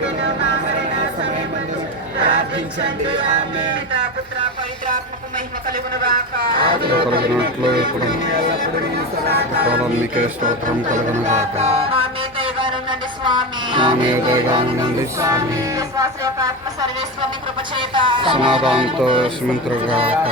ఇప్పుడును మా మరణ సమయమందు ప్రార్థించండి. ఆమేన్. పుత్ర పవిత్రాత్మకు మహిమ కలుగును గాక. కలిగినట్లు ఇప్పుడు కాలం మీకే స్తోత్రం కలుగును గాక. మా మీద దయగానుండండి స్వామి. మా మీద దయగానుండండి స్వామి. విశ్వాసుల యొక్క ఆత్మ సర్వేశ్వరుని కృప చేత సమాధానంతో సుమంత్రుగాక.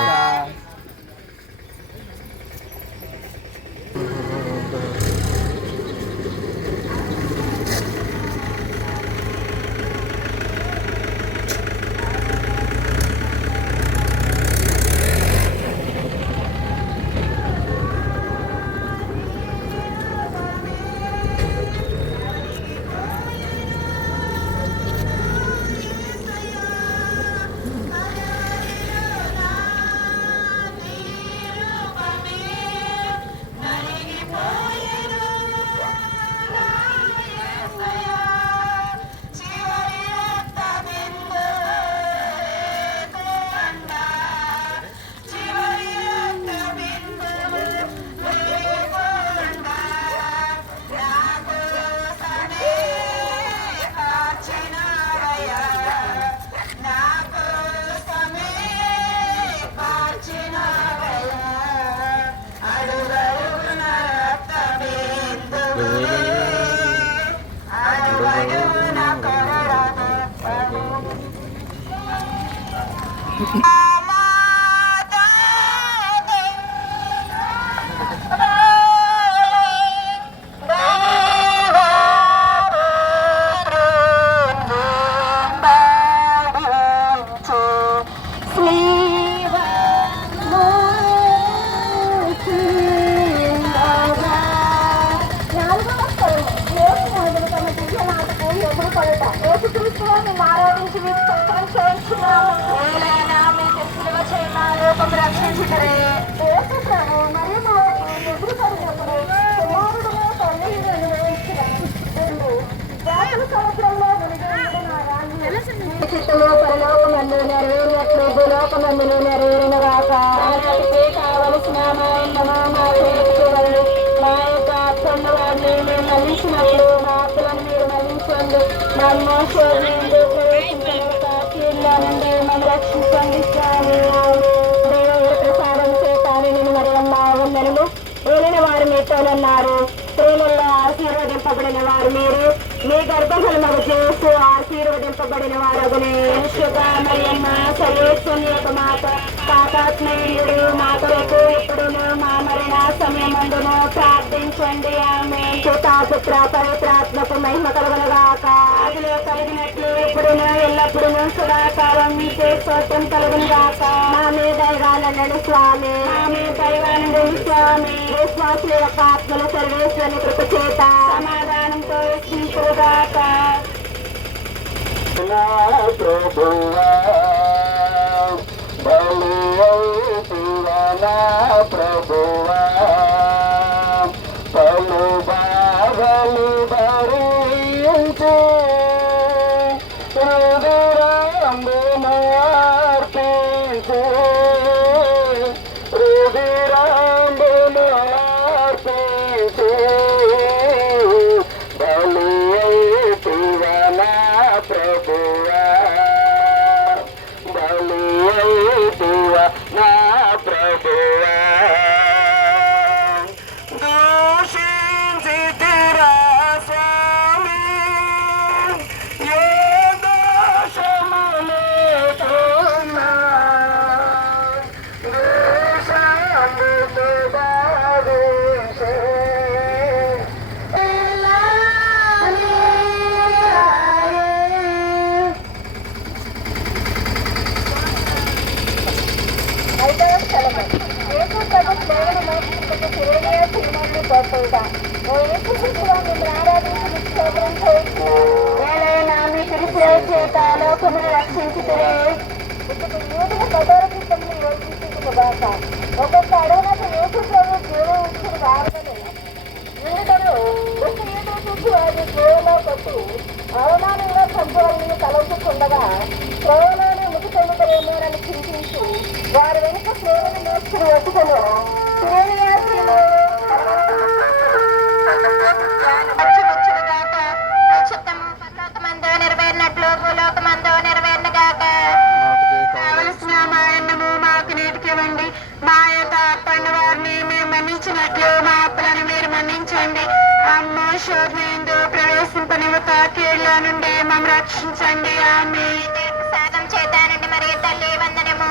పరలోకమందు నెరవేరినట్లు భూలోకమందును నెరవేరిన గాక. కావలసిన మా యొక్క అప్పన్న వారిని మేము మళ్లించినప్పుడు మా అప్పులను మీరు మళ్లించండి. నుండి మమ్మల్ని రక్షించండి స్వామి. దేవుడి ప్రసాదం చేతాను నేను మరి వందనము. ఏలిన వారు మీతోనున్నారు. స్త్రీలలో ఆశీర్వదింపబడిన వారు మీరు. మీ గర్భఫలము చేస్తూ ఆశీర్వదింపబడిన వారగునే. మరియమ్మ సర్వేశ్వరుని యొక్క మాత పాపాత్మయుడు మా కొరకు ఇప్పుడును మా మరణ సమయమందును ప్రార్థించండి. ఆమె పుత్ర పవిత్రాత్మకు మహిమ కలుగునుగాక. ఆదిలో కలిగినట్లు ఇప్పుడును ఎల్లప్పుడూ సదాకాలం మీకే స్తోత్రం కలుగునుగాక. మా మీద దయగానండి స్వామి. మా మీద దయగానండి స్వామి. విశ్వాసుల యొక్క ఆత్మల సర్వేశ్వరుని కృప చేత సమాధానంతో గాక. ప్రభువా ప్రభువా పలు బాధలు భరించి రుధిరంబును అర్పించి రుధిరంబును అర్పించి ప్రభువా బలియైతువా నా ప్రభువా. దూషించితిరా స్వామి ఏ దోషము లేకున్నా దోషముతో బాధించే లోకమును రక్షించుతురే. ఒక్కొక్క అడవులకు యేసు ప్రభు జీవం ఇచ్చిన వారని వీళ్ళను ఒక ఏదో చూసి వారిని జీవంలో కొట్టి అవమానంగా చంపాలని తలంచుకుండగా త్రోవలోనే ముగి తొమ్మిదేమోనని చింతించి వారి వెనుక సేవను నేర్చుకుని వచ్చుకుని నెరవేరిన శోధనయందు ప్రవేశింపనివ్వక కీళ్ళ నుండి మమ్మల్ని రక్షించండి. ఆమె శాతం చేత నుండి మరి తల్లి వందనము.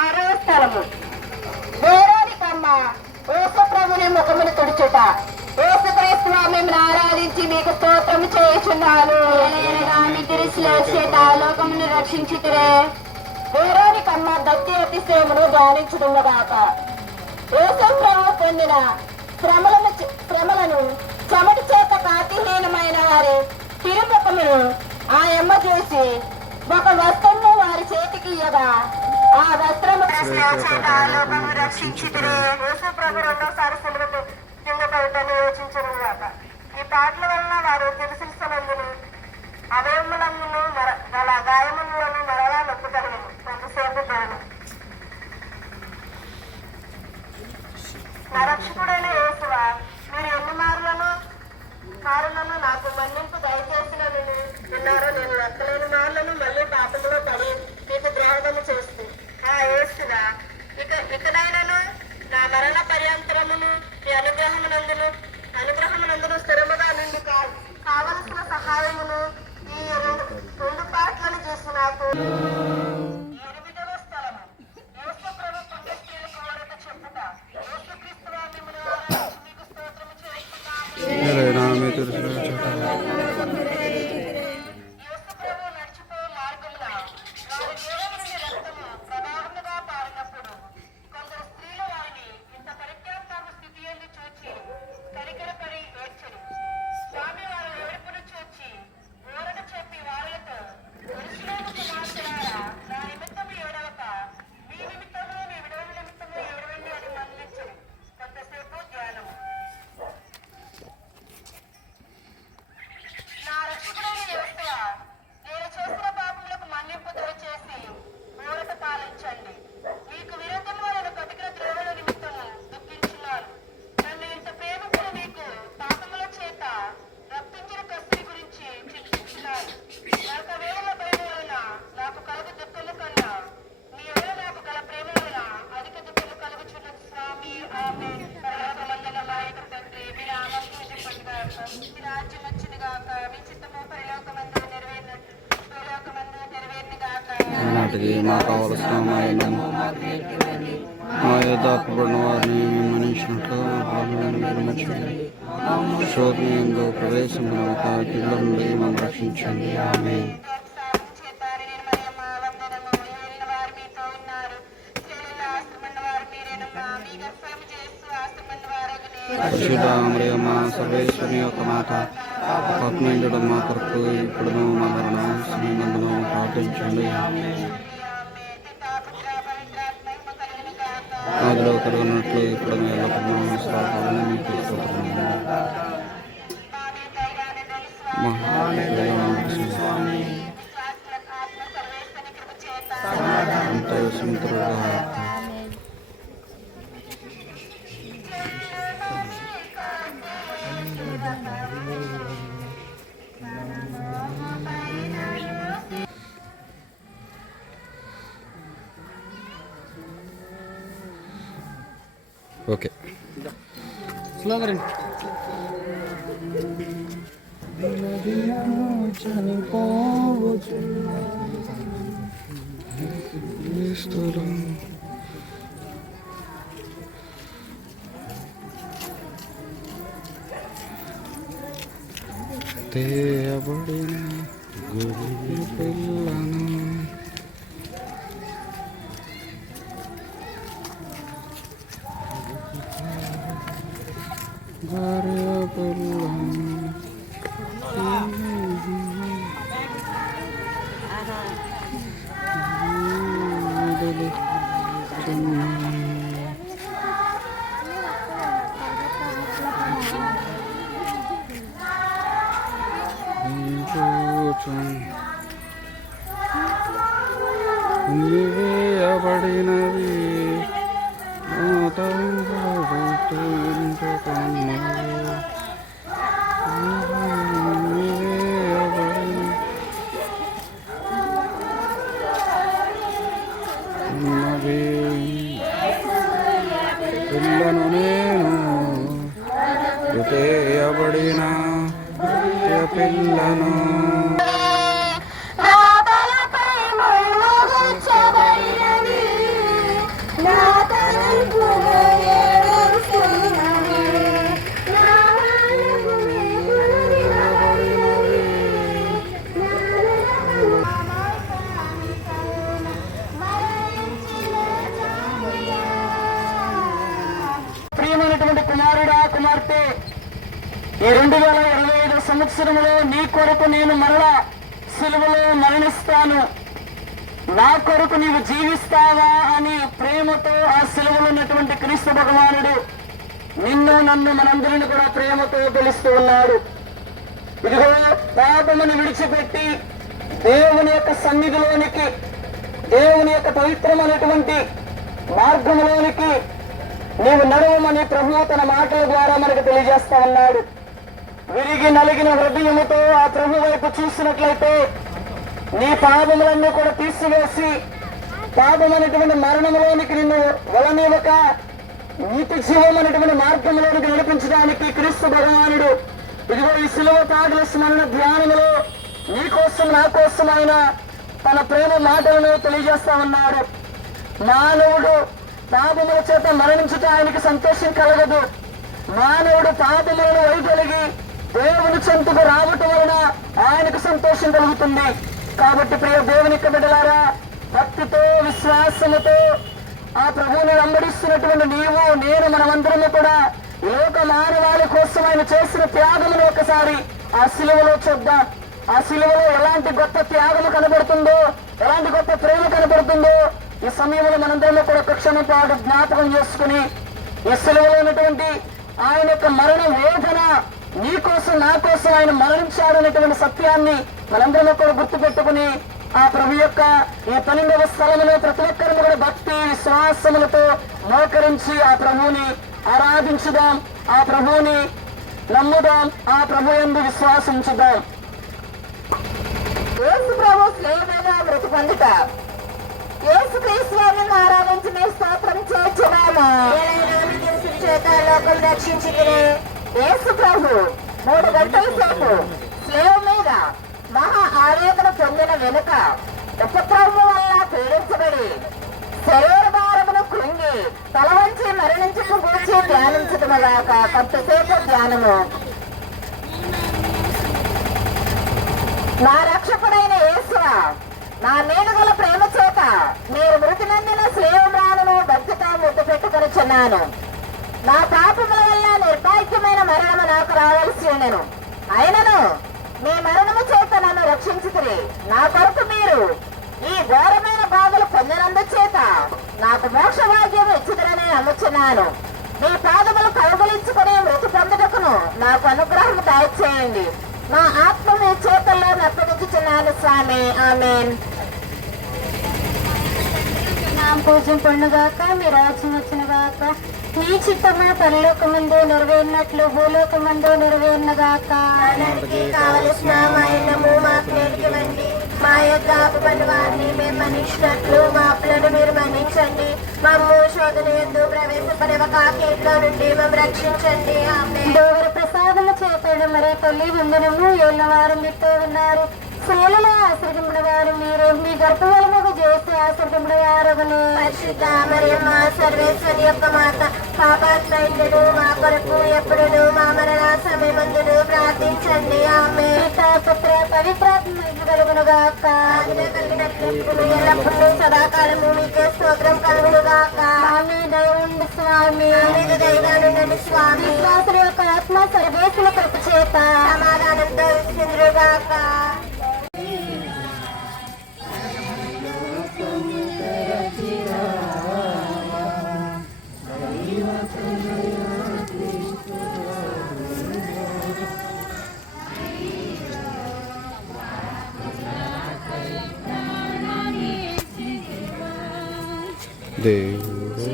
ఆరో స్థలము వేరోనికమ్మ యేసుప్రభుని ముఖమును తుడుచుట. యేసుక్రీస్తు మిమ్మల్ని ఆరాధించి మీకు స్తోత్రము చేయుచున్నాను. లోకమును రక్షించుతురే. వేరోనికమ్మ దత్తి అతిశయమును ధ్యానించుదుగాక. యేసుప్రభు పొందిన శ్రమలను చెమటి చేత కాతిహీనమైన వారి తిరుముఖమును ఆ యమ్మ చూసి ఒక వస్త్రము వారి చేతికి ఇయ్యగా ఆ వస్త్రము లోకము రక్షించుతురే. యేసుప్రభు రెండోసారి సిలువకు కింద పడటను యోచించను గాక. ఈ పాటల వలన వారు తెలుసునందును అవయములందును గల గాయములను మరలా నొప్పుగలను. కొంతసేపు గాను నా రక్షకుడైన యేసువా, మీరు ఎన్ని మారులను నాకు మన్నింపు దయచేసినను విన్నారో. నేను లెక్కలేని మార్లను మళ్ళీ పాపంలో పడి మీకు ద్రోహము చేస్తూ ఆ యేసువా, ఇకనైనను నా మరణ పర్యంతరమును మీ అనుగ్రహమునందును స్థిరముగా నుండి కావలసిన సహాయమును ఈ రెండు పాటలను చేసి నాకు. 8వ స్థలము యేసుప్రభు పుణ్యస్త్రీల కోరిక చెప్పుట. యేసుక్రీస్తు మిమ్మల్ని ఆరాధించి మీకు స్తోత్రము చేస్తున్నాము. యేసుప్రభు నడిచిపోయే మార్గమున వారి దేహం నుండి రక్తము ప్రవాహముగా పారినప్పుడు కొందరు స్త్రీలు వారిని ఇంత పరిత్యాగ స్థితిಯಲ್ಲಿ చూచి కనికరపడి ఏడ్చెను. స్వామి వారు ఏడుపును చూచి ఊరట చెప్పి వారితో, యెరూషలేము కుమార్తెలారా, నా నిమిత్తము ఏడవక మీ నిమిత్తము మీ విడవల నిమిత్తము ఏడవండి అని మన్నించెను. కొంతసేపు ధ్యానము. నా రక్షకుడైన యేసువా, నేను చేసిన పాపములకు మన్నింపు దయచేసి ఊరట పాలించండి. మీకు విరోధము వలన బతికిన ద్రోహుల నిమిత్తము దుఃఖించున్నాను. నన్ను ఇంత ప్రేమించిన మీకు పాపముల చేత రప్పించిన కస్తి గురించి చింతించున్నాను. నరక వేళల భయం వలన నాకు కలుగు దుఃఖము కన్నా మీ ఎవరు నాకు గల ప్రేమ వలన అధిక దుఃఖము కలుగుచున్నది. స్వామి ఆమె. పరలోకమందున తండ్రి, మీ నామం పూజింపబడుగాక. మీ రాజ్యం వచ్చునుగాక. మీ చిత్తము పరలోకమందు నెరవేరునుగాక. నాటికి మాకు కావలసిన మా యొద్ద అప్పుబడిన వారిని మేము మన్నించినట్లు శోధనయందు ప్రవేశింపక కీళ్ళ నుండి మనం రక్షించండి. ఆమె పరిశుద్ధ సర్వేశ్వరుని యొక్క మాట పత్నిండడం మా కొరకు ఇప్పుడును మా మరణ సమయమందును ప్రార్థించండి. ఆదిలో కలుగున్నట్లు ఇప్పుడు ఎల్లప్పుడూ శ్రాపాలను మీకు సంతరుగా. ఓకే, స్లోగా రండి. తేయబడిన గొర్రె పిల్లను వేయబడినవి పిల్లను నేను ఉతేయబడిన పిల్లను ప్రియమైనటువంటి కుమారుడా కుమార్తె, ఈ 2025 సంవత్సరంలో నీ కొరకు నేను మరలా సిలువలో మరణిస్తాను, నా కొరకు నీవు జీవిస్తావా అని ప్రేమతో ఆ సిలువలో ఉన్నటువంటి క్రీస్తు భగవానుడు నిన్ను నన్ను మనందరిని కూడా ప్రేమతో పిలుస్తూ ఉన్నాడు. ఇదిగో పాపమును విడిచిపెట్టి దేవుని యొక్క సన్నిధిలోనికి, దేవుని యొక్క పవిత్రమైనటువంటి మార్గంలోనికి నీవు నడవమని ప్రభువు తన మాటల ద్వారా మనకు తెలియజేస్తా ఉన్నాడు. విరిగి నలిగిన హృదయముతో ఆ ప్రభు వైపు చూసినట్లయితే నీ పాపములన్నీ కూడా తీసివేసి పాపమైనటువంటి మరణంలోనికి నిన్ను వలనివ్వక నీతి జీవమైనటువంటి మార్గంలోనికి నడిపించడానికి క్రీస్తు భగవానుడు ఇదిగో ఈ శిలువ పాటల స్మరణ ధ్యానములో నీ కోసం నా కోసం ఆయన తన ప్రేమ మాటలను తెలియజేస్తా ఉన్నాడు. మానవుడు పాపముల చేత మరణించుట ఆయనకి సంతోషం కలగదు. మానవుడు పాపములను వైదొలిగి దేవుని చెంతకు రావటం వలన ఆయనకు సంతోషం కలుగుతుంది. కాబట్టి ప్రియ దేవుని యొక్క బిడ్డలారా, భక్తితో విశ్వాసముతో ఆ ప్రభువుని వెంబడిస్తున్నటువంటి నీవు నేను మనమందరము కూడా లోక మానవాళి కోసం ఆయన చేసిన త్యాగమును ఒకసారి ఆ శిలువలో చూద్దాం. ఆ శిలువలో ఎలాంటి గొప్ప త్యాగము కనబడుతుందో, ఎలాంటి గొప్ప ప్రేమ కనబడుతుందో ఈ సమయంలో మనందరిలో కూడా ఒక క్షణం పాటు జ్ఞాపకం చేసుకుని ఈ శిలువలో ఉన్నటువంటి ఆయన యొక్క మరణ వేదన నీ కోసం నా కోసం ఆయన మరణించాడనేటువంటి సత్యాన్ని మనందరిలో కూడా గుర్తు పెట్టుకుని ఆ ప్రభు యొక్క ఈ 12వ స్థలంలో ప్రతి ఒక్కరిని కూడా భక్తి విశ్వాసములతో మోకరించి ఆ ప్రభువుని ఆరాధించుదాం, ఆ ప్రభువుని నమ్ముదాం, ఆ ప్రభు యందు విశ్వాసించుదాం. యేసు ప్రభు స్లేవ్ మీద మృతి పొందుట, యేసు క్రీస్తుని ఆరాధించి మేము స్తోత్రం చేర్చున్నాము. చేత లోకం రక్షించుకుని యేసు ప్రభు 3 గంటల సేపు స్లేవ్ మీద మహా ఆవేదన పొందిన వెనుక ఉపద్రవము వల్ల పీడించబడి శరీర భారమును కృంగి తల వంచి మరణించుకు గూర్చి ధ్యానించటముగాక కొంతసేపు ధ్యానము. నా రక్షకుడైన యేసువా, నా మేలుగల ప్రేమ చేత మీరు మృతి నందిన శ్రేయమ్రాలను భక్తితో ముద్దు పెట్టుకొనిచున్నాను. నా పాపముల వల్ల నిర్భాగ్యమైన మరణము నాకు రావాల్సి ఉండెను. అయినను మీ మరణము చేత నన్ను రక్షించుకుని నా కొరకు మీరు ఈ ఘోరమైన బాధలు పొందినందుచేత నాకు మోక్ష భాగ్యం ఇచ్చుదరని నమ్ముచున్నాను. మీ పాదములు కౌగులించుకుని మృతి పొందుటకును నాకు అనుగ్రహం దయచేయండి. నా ఆత్మ మీ చేతుల్లో నప్పగించుచున్నాను స్వామి. ఆమేన్. నా పూజ పండుగాక, మీ రాజ్యం వచ్చినగాక, మీ చిత్తము పరలోకమందు నెరవేరినట్లు భూలోకమందు నెరవేరినగాక. కావలసిన మా ఇన్నము మాకు నేర్పివ్వండి, మా యొక్క అప్పుపడి వారిని మేము మన్నించినట్లు మా అప్పులను మీరు మన్నించండి. మమ్ము శోధన యందు ప్రవేశపడవక కీడులో నుండి మేము రక్షించండి. ఆమేన్. దేవర ప్రసాదము చేతడు మరే తల్లి వందనము ఏళ్ళ వారు మీతో ఉన్నారు. స్త్రీలలో ఆశ్రదింపడ వారు మీరు, మీ గర్భఫలముకు చేసి ఆశ్రదింపడ వారగును. పరిశుద్ధ మరియమ్మ సర్వేశ్వరి యొక్క మాత, పాపాత్మైతుడు మా కొరకు ఎప్పుడును మా మరణ సమయమందును ప్రార్థించండి. ఆమేన్. పితా పుత్ర పవిత్రాత్మ కలుగునుగాక. కలిగినట్లు ఎల్లప్పుడూ సదాకాలము మీకే స్తోత్రం కలుగునుగాక. ఆమె దయ ఉండు స్వామి. దయగా నుండి స్వామి. విశ్వాసుల యొక్క ఆత్మ సర్వేశ్వరుల కృప చేత సమాధానంతో విసిందురుగాక. దేవుడు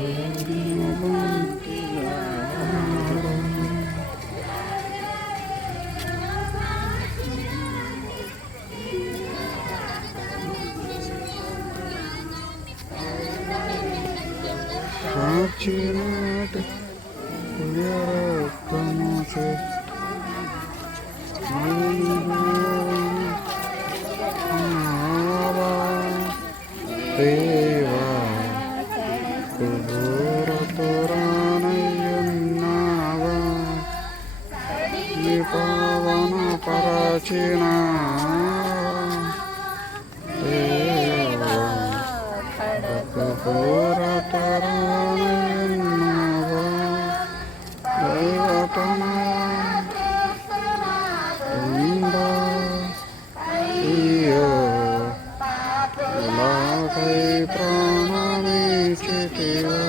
కాచినాటి రక్తముచే దేవా కుబూరతురానయ్యున్నావా ఈ పావన పరచిన దేవా కుబూరతురానయ్యున్నావా దైవతమా ఉందా అయ్యో నాకై ప్రాణమిచ్చితివా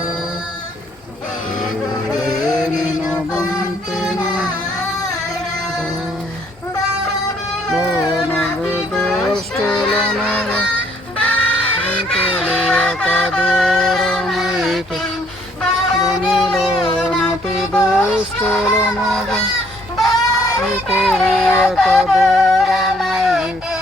నిన్ను పంపిన లోనగు దుష్టులను తెలియక దూరమైతే భూమిలోనటి దుష్టులను తెలియక దూరమైతే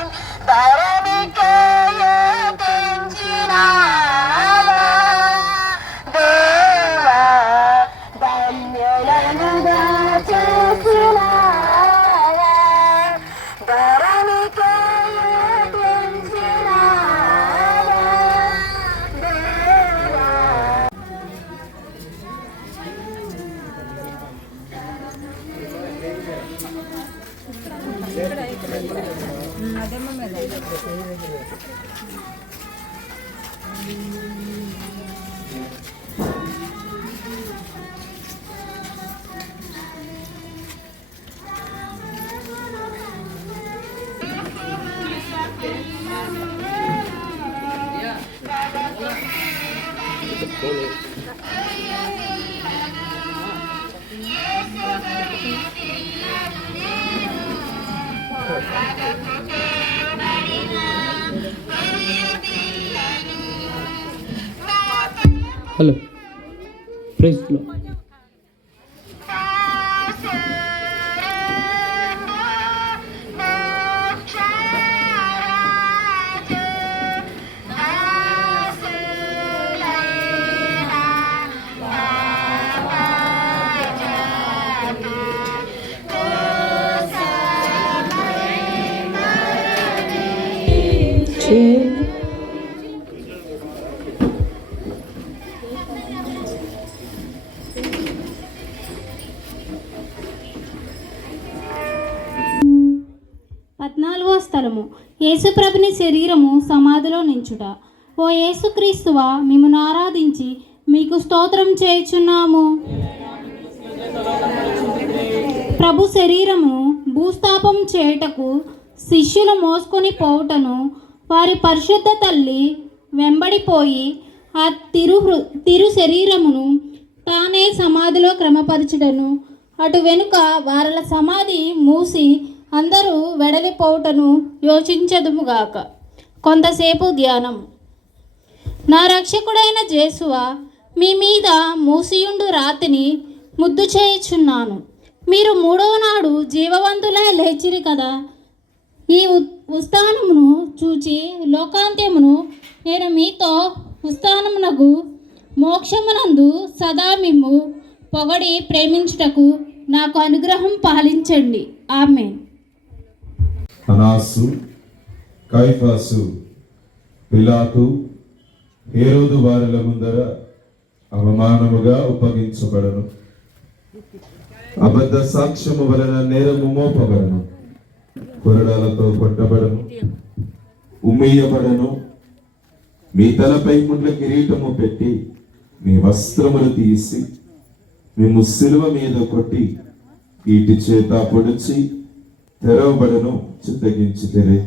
హలో ప్రైజ్లో స్థలము యేసుప్రభుని శరీరము సమాధిలో నించుట. ఓ యేసుక్రీస్తువా, మిమ్మును ఆరాధించి మీకు స్తోత్రం చేయుచున్నాము. ప్రభు శరీరమును భూస్థాపం చేయుటకు శిష్యులు మోసుకొని పోవుటను వారి పరిశుద్ధ తల్లి వెంబడిపోయి ఆ తిరు శరీరమును తానే సమాధిలో క్రమపరచుటను, అటు వెనుక వారల సమాధి మూసి అందరూ వెడలిపోవుటను యోచించదుముగాక. కొంతసేపు ధ్యానం. నా రక్షకుడైన జేసువా, మీ మీద మూసియుండు రాతిని ముద్దు చేయుచున్నాను. మీరు మూడవ నాడు జీవవంతులై లేచిరి కదా. ఈ ఉస్థానమును చూచి లోకాంత్యమును నేను మీతో ఉస్థానమునకు మోక్షమునందు సదా మిమ్ము పొగడి ప్రేమించుటకు నాకు అనుగ్రహం పాలించండి. ఆమేన్. అనాసు, కైఫాసు, పిలాతు, హేరోదు వారిల ముందర అవమానముగా అప్పగించబడను. అబద్ధ సాక్ష్యము వలన నేరము మోపబడను. కొరడాలతో కొట్టబడను, ఉమ్మేయబడను. మీ తలపై ముండ్ల కిరీటము పెట్టి మీ వస్త్రములు తీసి మేము సిలువ మీద కొట్టి ఈటి చేత పొడిచి తెరవబడను చిత్తగించి తెరే.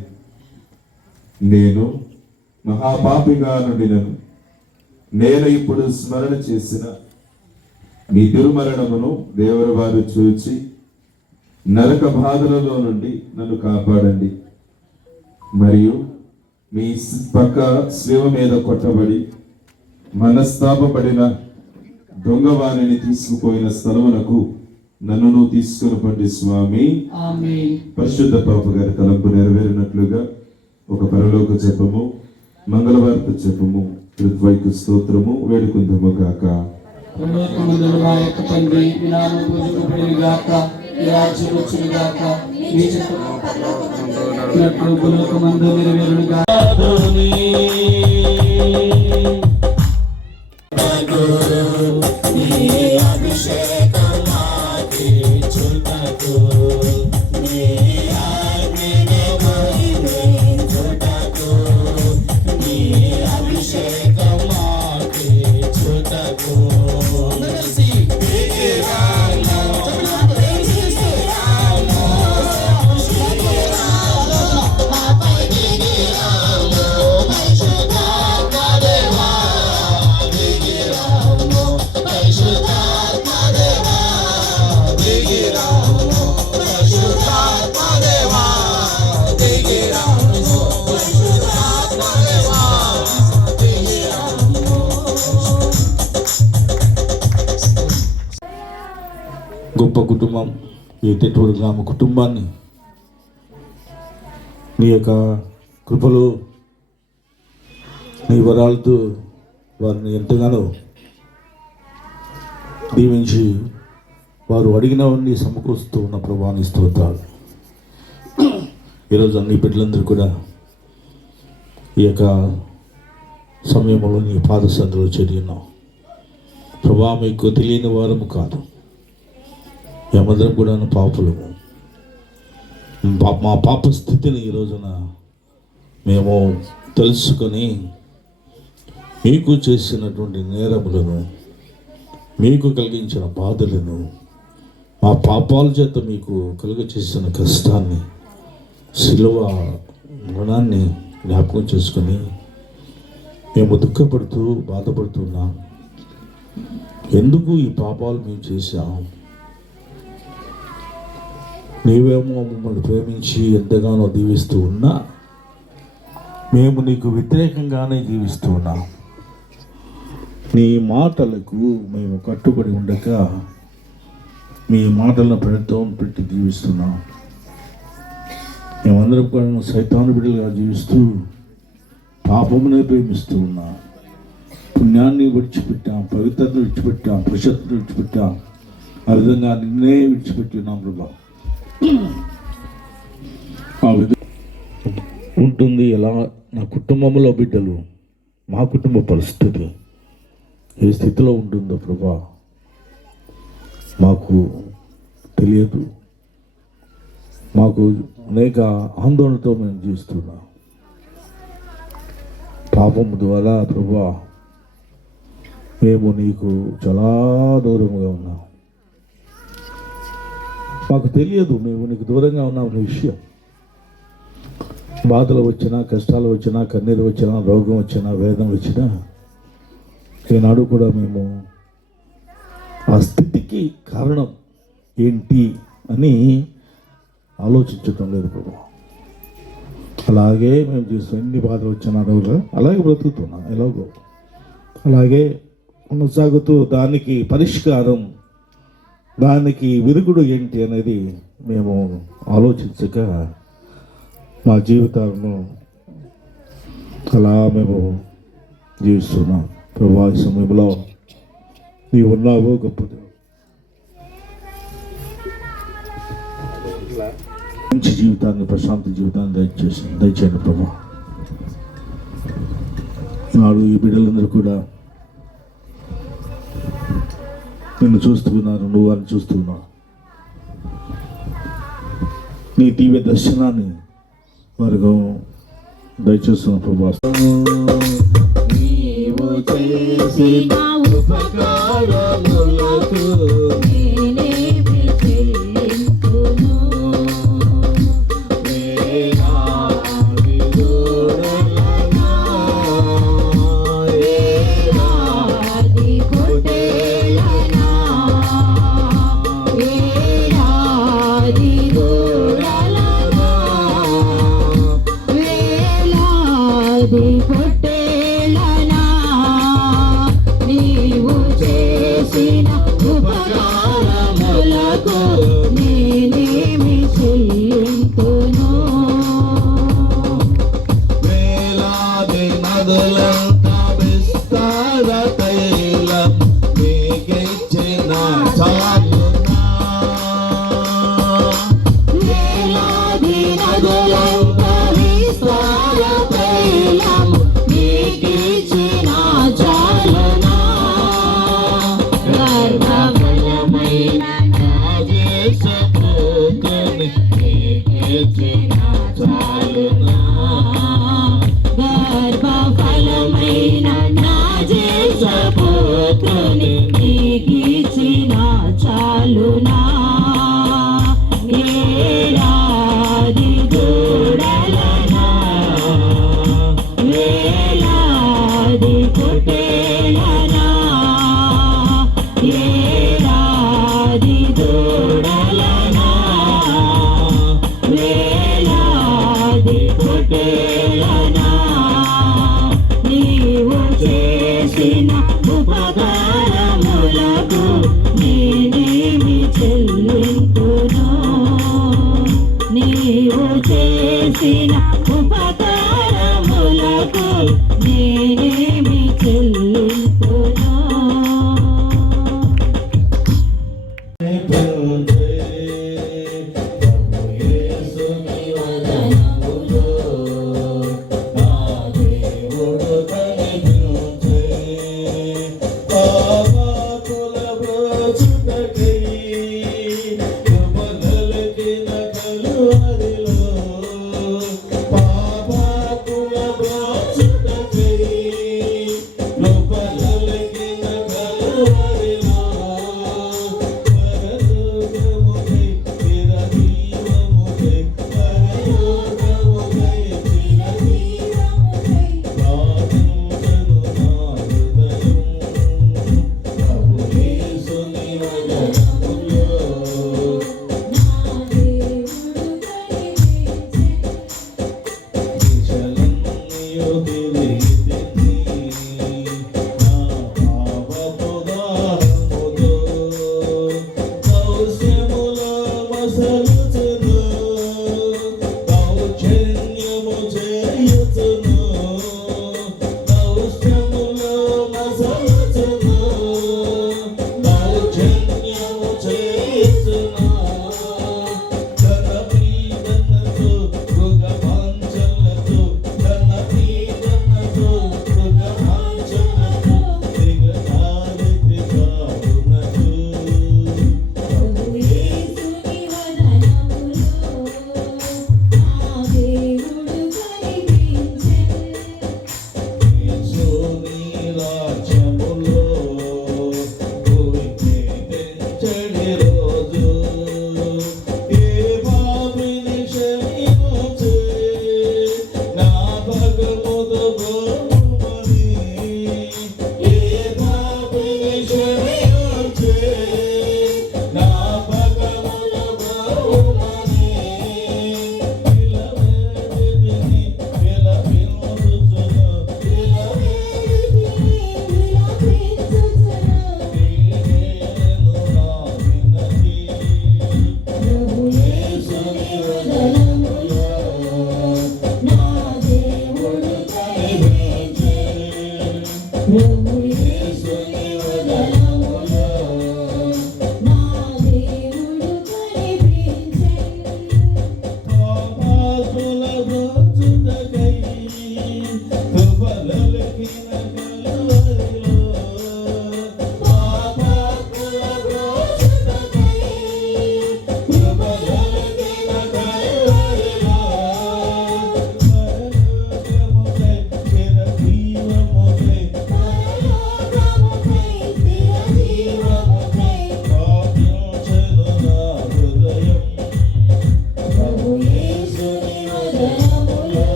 నేను మహాపాపిగా నుండినను. నేను ఇప్పుడు స్మరణ చేసిన మీ తిరుమరణమును దేవుని వారు చూచి నరక బాధలలో నుండి నన్ను కాపాడండి. మరియు మీ పక్క శిలువ మీద కొట్టబడి మనస్తాపబడిన దొంగవాణిని తీసుకుపోయిన స్థలమునకు నన్ను తీసుకుని పండి స్వామి. పరిశుద్ధ పాప గారి తలంపు నెరవేరినట్లుగా ఒక పరలోక జపము, మంగళవార్త జపము, ఋత్వైకు స్తోత్రము వేడుకుందాము గాక. పరలోకమందున్న మా యొక్క తండ్రి, మీ నామం పూజింపబడును గాక, మీ రాజ్యం వచ్చును గాక, మీ చిత్తము పరలోకమందు భూలోకమందు నెరవేరును గాక. గొప్ప కుటుంబం ఈ తెట్టూరు గ్రామ కుటుంబాన్ని నీ యొక్క కృపలు, నీ వరాలతో వారిని ఎంతగానో దీవించి వారు అడిగినవన్నీ సమకూరుస్తూ ఉన్న ప్రభావాన్ని స్తోత్రాలు. ఈరోజు అన్ని బిడ్డలందరూ కూడా ఈ యొక్క సమయంలో నీ పాద సన్నిధిలో చేరి ఉన్నాం ప్రభా. మీకు తెలియని వారము కాదు, మేమందరం కూడా పాపులము. మా పాప స్థితిని ఈ రోజున మేము తెలుసుకొని మీకు చేసినటువంటి నేరములను, మీకు కలిగించిన బాధలను, మా పాపాల చేత మీకు కలుగ చేసిన కష్టాన్ని, శిలువ మరణాన్ని జ్ఞాపకం చేసుకొని మేము దుఃఖపడుతూ బాధపడుతున్నాం. ఎందుకు ఈ పాపాలు మేము చేశాం? నీవేమో మమ్మల్ని ప్రేమించి ఎంతగానో దీవిస్తూ ఉన్నా మేము నీకు వ్యతిరేకంగానే జీవిస్తూ ఉన్నాం. నీ మాటలకు మేము కట్టుబడి ఉండక మీ మాటలను పెట్టి జీవిస్తున్నాం. మేమందరం కూడా సైతాను బిడ్డలుగా జీవిస్తూ పాపమునే ప్రేమిస్తూ ఉన్నాం. పుణ్యాన్ని విడిచిపెట్టాం, పవిత్రతను విడిచిపెట్టాం, పరిశుద్ధతను విడిచిపెట్టాం. ఆ విధంగా నిన్నే విడిచిపెట్టి ఉన్నాం ప్రభా. ఆ విధంగా ఉంటుంది ఎలా నా కుటుంబంలో బిడ్డలు, మా కుటుంబ పరిస్థితి ఏ స్థితిలో ఉంటుందో ప్రభా మాకు తెలియదు. మాకు అనేక ఆందోళనతో మేము జీవిస్తున్నాం. పాపము ద్వారా ప్రభా మేము నీకు చాలా దూరంగా ఉన్నాం. మాకు తెలియదు మేము నీకు దూరంగా ఉన్నామనే విషయం. బాధలు వచ్చినా, కష్టాలు వచ్చినా, కన్నీరు వచ్చినా, రోగం వచ్చినా, వేదన వచ్చినా ఈనాడు కూడా మేము ఆ స్థితికి కారణం ఏంటి అని ఆలోచించటం లేదు ప్రభు. అలాగే మేము చేస్తాం. ఎన్ని బాధలు వచ్చినా రోజు అలాగే బ్రతుకుతున్నాం. ఎలాగో అలాగే కొనసాగుతూ దానికి పరిష్కారం, దానికి విరుగుడు ఏంటి అనేది మేము ఆలోచించక మా జీవితాలను అలా మేము జీవిస్తున్నాం. ప్రభా ఈ సమయంలో నీవు ఉన్నావో గొప్పది. మంచి జీవితాన్ని, ప్రశాంత జీవితాన్ని దయచేయండి ప్రభా. నాడు ఈ బిడ్డలందరూ కూడా నిన్ను చూస్తున్నారు, నువ్వు వారిని చూస్తున్నావు. నీ దివ్య దర్శనాన్ని వారికి దయచేస్తున్న ప్రభా. నీవు చేసిన ఉపకారములకు నేనేమి చెల్లింతును? వేలాది దూడలనా, వేలాది పొట్టేలనా, వేలాది దూడలనా, వేలాది పొట్టేలనా, నీ గర్భఫలమైన రాజేశపుత్రుని నీకిచ్చిన చాలునా గర్భఫలమైన రాజేశపుత్రుని నీకిచ్చిన చాలునా ఏడాది దూడలనా వేలాది పొట్టేలనా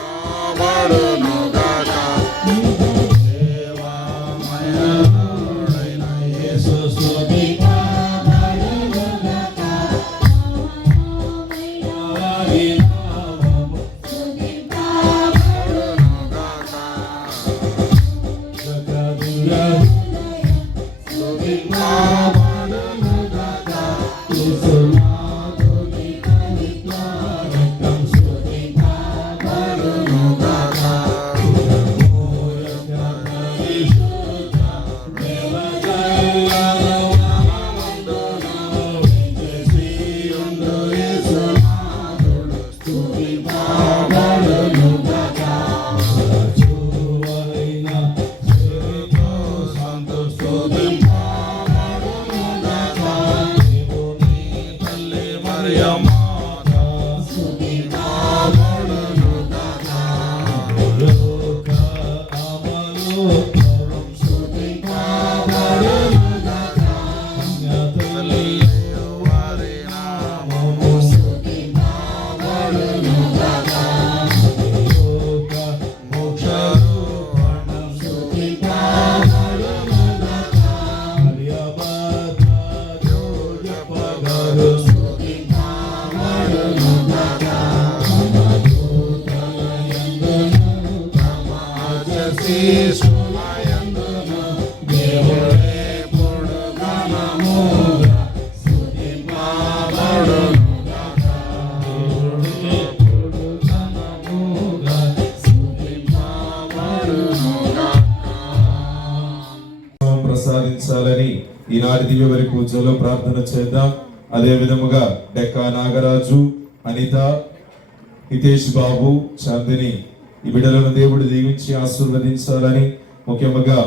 స్తుతింపబడును గాక ఈనాటి దివ్య బలి పూజలో ప్రార్థన చేద్దాం. అదే విధముగా డెక్కా నాగరాజు, అనిత, హితేష్ బాబు, చాందిని ఈ బిడ్డలను దేవుడు దీవించి ఆశీర్వదించాలని, ముఖ్యంగా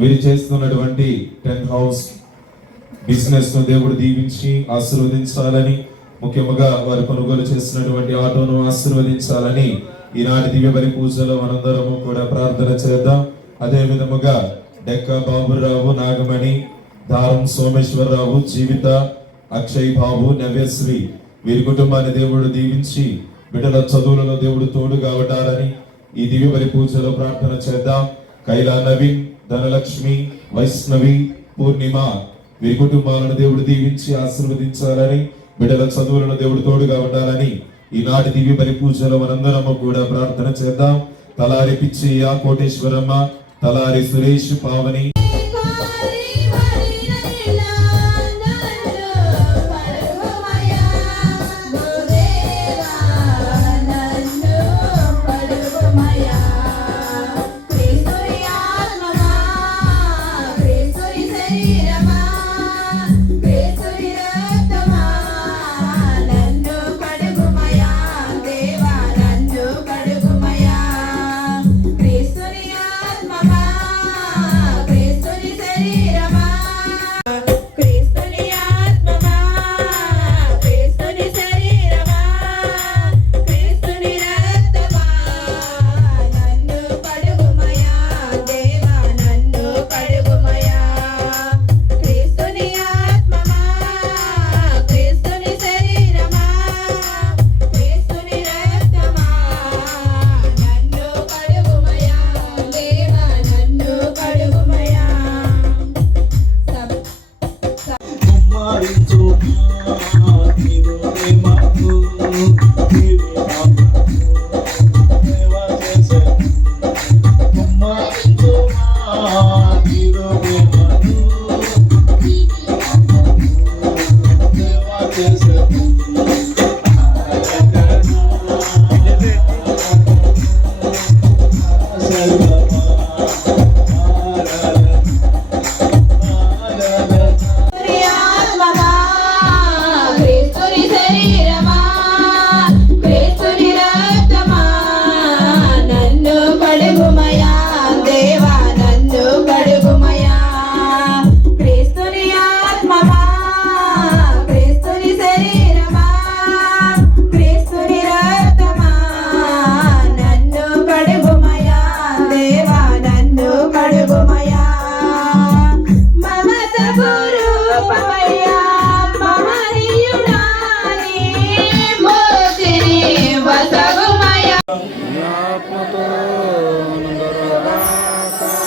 వీరు చేస్తున్నటువంటి 10 హౌస్ బిజినెస్ ను దేవుడు దీవించి ఆశీర్వదించాలని, ముఖ్యంగా వారు కొనుగోలు చేసినటువంటి ఆటోను ఆశీర్వదించాలని ఈనాటి దివ్య బలి పూజలో మనందరము కూడా ప్రార్థన చేద్దాం. అదే విధముగా డెక్కా బాబురావు, నాగమణి, దారం సోమేశ్వరరావు, జీవిత, అక్షయ్ బాబు, నవ్యశ్రీ వీరి కుటుంబాన్ని దేవుడు దీవించి బిడ్డల చదువులలో దేవుడు తోడుగా ఉండాలని ఈ దివ్య బలి పూజలో ప్రార్థన చేద్దాం. కైలా నవీన్, ధనలక్ష్మి, వైష్ణవి, పూర్ణిమ వీరి కుటుంబాలను దేవుడు దీవించి ఆశీర్వదించాలని, బిడ్డల చదువులను దేవుడు తోడుగా ఉండాలని ఈనాటి దివ్య బలి పూజలో మనందరము కూడా ప్రార్థన చేద్దాం. తలారి పిచ్చయ్య, కోటేశ్వరమ్మ, తలారి సురేష్, పావని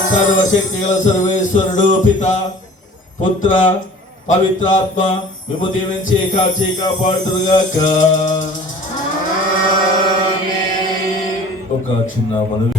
సర్వశక్తి గల సర్వేశ్వరుడు పిత, పుత్ర, పవిత్రాత్మ మేము దీవించి కాచి కాపాడుతురుగాక. ఒక చిన్న మనవి.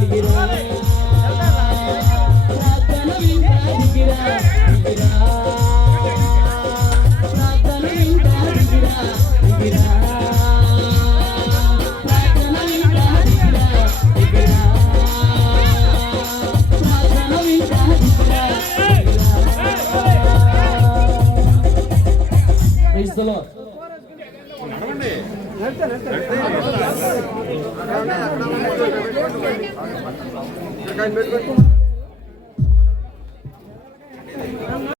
Praise the Lord. నడవండి.